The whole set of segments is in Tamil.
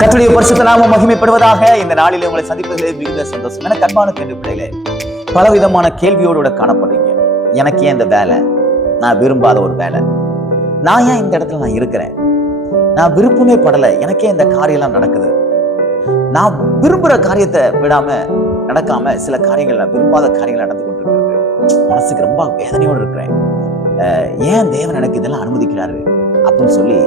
கர்த்தருடைய பரிசுத்த நாமம் மகிமைப்படுவதாக. இந்த நாளில் உங்களை சந்திப்பதிலே மிகுந்த சந்தோஷம். எனக்கு அன்பான கேள்வி பிள்ளைகளே, பலவிதமான கேள்வியோடு காணப்படுறீங்க. எனக்கு ஏன் இந்த வேலை? நான் விரும்பாத ஒரு வேலை. நான் ஏன் இந்த இடத்துல நான் இருக்கிறேன்? நான் விருப்பமே படலை. எனக்கே இந்த காரியம்லாம் நடக்குது. நான் விரும்புற காரியத்தை விடாம நடக்காம சில காரியங்கள், நான் விரும்பாத காரியங்கள் நடந்து கொண்டிருக்கிறது. மனசுக்கு ரொம்ப வேதனையோடு இருக்கிறேன். ஏன் தேவன் எனக்கு இதெல்லாம் அனுமதிக்கிறாரு அப்படின்னு சொல்லி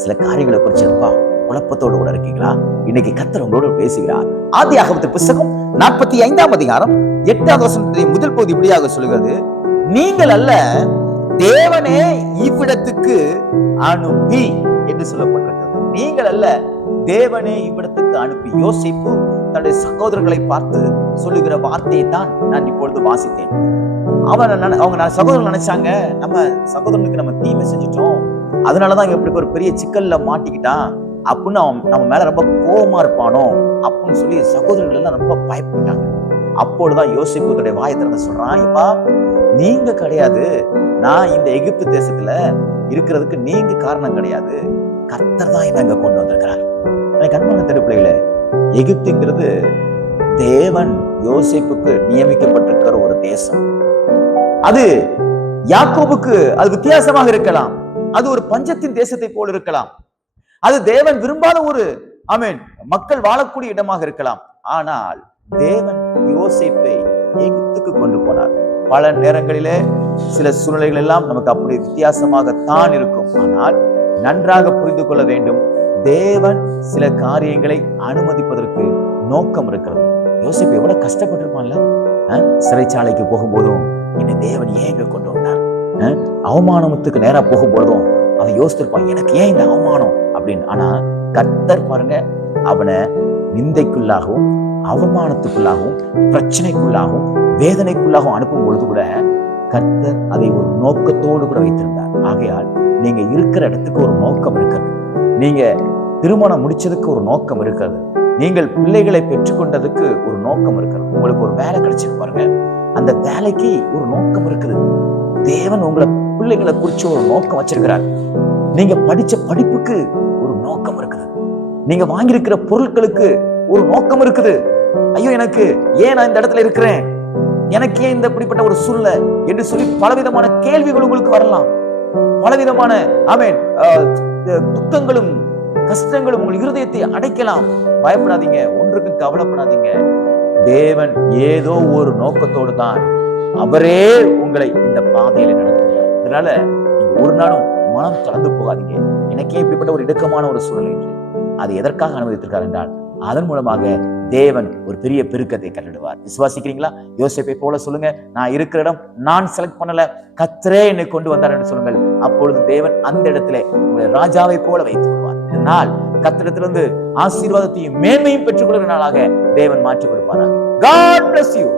சில காரியங்களை குறிச்சு ரொம்ப குழப்பத்தோடு கூட இருக்கீங்களா? இன்னைக்கு கர்த்தர் உங்களோடு பேசுகிறார். ஆதியாகமத்தின் புத்தகம் 45ஆம் அதிகாரம் 8வது வசனத்தின் முதல் பகுதி இப்படியாக சொல்கிறது, நீங்கள் அல்ல, தேவனே இவ்விடத்துக்கு அனுப்பி என்று சொல்லப்பட்டிருக்கிறது. நீங்கள் அல்ல, தேவனே இவ்விடத்துக்கு அனுப்பி. யோசேப்பு தன்னுடைய சகோதரர்களை பார்த்து சொல்லுகிற வார்த்தையை தான் நான் இப்பொழுது வாசித்தேன். அவங்க சகோதரர்கள் நினைச்சாங்க, நம்ம சகோதரனுக்கு நம்ம தீமை செஞ்சுட்டோம், அதனாலதான் இப்படி ஒரு பெரிய சிக்கல்ல மாட்டிக்கிட்டான் அப்படின்னு நம்ம மேல ரொம்ப கோபமா இருப்பானோ அப்படின்னு சொல்லி சகோதரர்கள் எல்லாம் ரொம்ப பயப்பட்டாங்க. அப்பொழுதுதான் யோசேப்பு தன்னுடைய வாயை திறந்து சொல்றான், இப்பா நீங்க கிடையாது, நான் இந்த எகிப்து தேசத்துல இருக்கிறதுக்கு நீங்க காரணம் கிடையாது, கர்த்தர் தான் என்ன கொண்டு வந்திருக்கிறார். எனக்கு அன்பான பிள்ளைகளே, எகிப்துங்கிறது தேவன் யோசேப்புக்கு நியமிக்கப்பட்டிருக்கிற ஒரு தேசம். அது யாக்கோபுக்கு அது வித்தியாசமாக இருக்கலாம், அது ஒரு பஞ்சத்தின் தேசத்தை போல இருக்கலாம், அது தேவன் விரும்பாத ஒரு மக்கள் வாழக்கூடிய இடமாக இருக்கலாம். ஆனால் தேவன் யோசேப்பை எகிப்துக்கு கொண்டு போனார். பல நேரங்களிலே சில சூழ்நிலைகள் எல்லாம் நமக்கு அப்படி வித்தியாசமாகத்தான் இருக்கும். ஆனால் நன்றாக புரிந்து கொள்ள வேண்டும், தேவன் சில காரியங்களை அனுமதிப்பதற்கு நோக்கம் இருக்கிறது. யோசேப்பு எவ்வளவு கஷ்டப்பட்டிருப்பான்ல. சிறைச்சாலைக்கு போகும்போதும் என்னை தேவன் ஏன் இங்க கொண்டு வந்தார், அவமானத்துக்கு நேரா போகும்போதும் அவன் யோசித்திருப்பான், எனக்கு ஏன் இந்த அவமானம் அப்படின்னு. ஆனா கர்த்தர் பாருங்க, அவனை நிந்தைக்குள்ளாகவும் அவமானத்துக்குள்ளாகவும் பிரச்சனைக்குள்ளாகவும் வேதனைக்குள்ளாகவும் அனுப்பும் பொழுது கூட கர்த்தர் அதை ஒரு நோக்கத்தோடு கூட வைத்திருந்தார். ஆகையால் நீங்க இருக்கிற இடத்துக்கு ஒரு நோக்கம் இருக்கிறது. நீங்க திருமணம் முடிச்சதுக்கு ஒரு நோக்கம் இருக்கிறது. நீங்கள் பிள்ளைகளை பெற்றுக்கொண்டதுக்கு ஒரு நோக்கம் இருக்கிறது. உங்களுக்கு ஒரு வேலை கிடைச்சிருக்கு பாருங்க, அந்த வேலைக்கு ஒரு நோக்கம் இருக்குது. தேவன் உங்களை பிள்ளைகளை குறிச்சு ஒரு நோக்கம் வச்சிருக்கிறார். நீங்க படிச்ச படிப்புக்கு ஒரு நோக்கம் இருக்குது. நீங்க வாங்கியிருக்கிற பொருட்களுக்கு ஒரு நோக்கம் இருக்குது. ஐயோ, எனக்கு ஏன் நான் இந்த இடத்துல இருக்கிறேன், எனக்கு ஏன் இந்த இப்படிப்பட்ட ஒரு சூழ்நிலை என்று சொல்லி பலவிதமான கேள்விகள் உங்களுக்கு வரலாம். பலவிதமான துக்கங்களும் கஷ்டங்களும் உங்கள் இருதயத்தை அடைக்கலாம். பயப்படாதீங்க, ஒன்றுக்கும் கவலைப்படாதீங்க. தேவன் ஏதோ ஒரு நோக்கத்தோடு தான் அவரே உங்களை இந்த பாதையில நடத்துகிறார். அதனால நீங்க ஒரு நாளும் மனம் தளர்ந்து போகாதீங்க. எனக்கே இப்படிப்பட்ட ஒரு இடுக்கமான ஒரு சூழ்நிலை என்று. அது எதற்காக அனுமதித்திருக்கார் என்றால் அதன் மூலமாக தேவன் ஒரு பெரிய பெருக்கத்தை கட்டிடுவார். விசுவாசிக்கிறீங்களா? யோசேப்பை போல சொல்லுங்க, நான் இருக்கிற இடம் நான் செலக்ட் பண்ணல, கர்த்தரே என்னை கொண்டு வந்தார் என்று சொல்லுங்கள். அப்பொழுது தேவன் அந்த இடத்துல உங்களை ராஜாவை போல வைத்து விடுவார். இதனால் கர்த்தரிடத்திலிருந்து ஆசீர்வாதத்தையும் மேன்மையும் பெற்றுக் கொள்கிற நாளாக தேவன் மாற்றி கொடுப்பாராக. God bless you.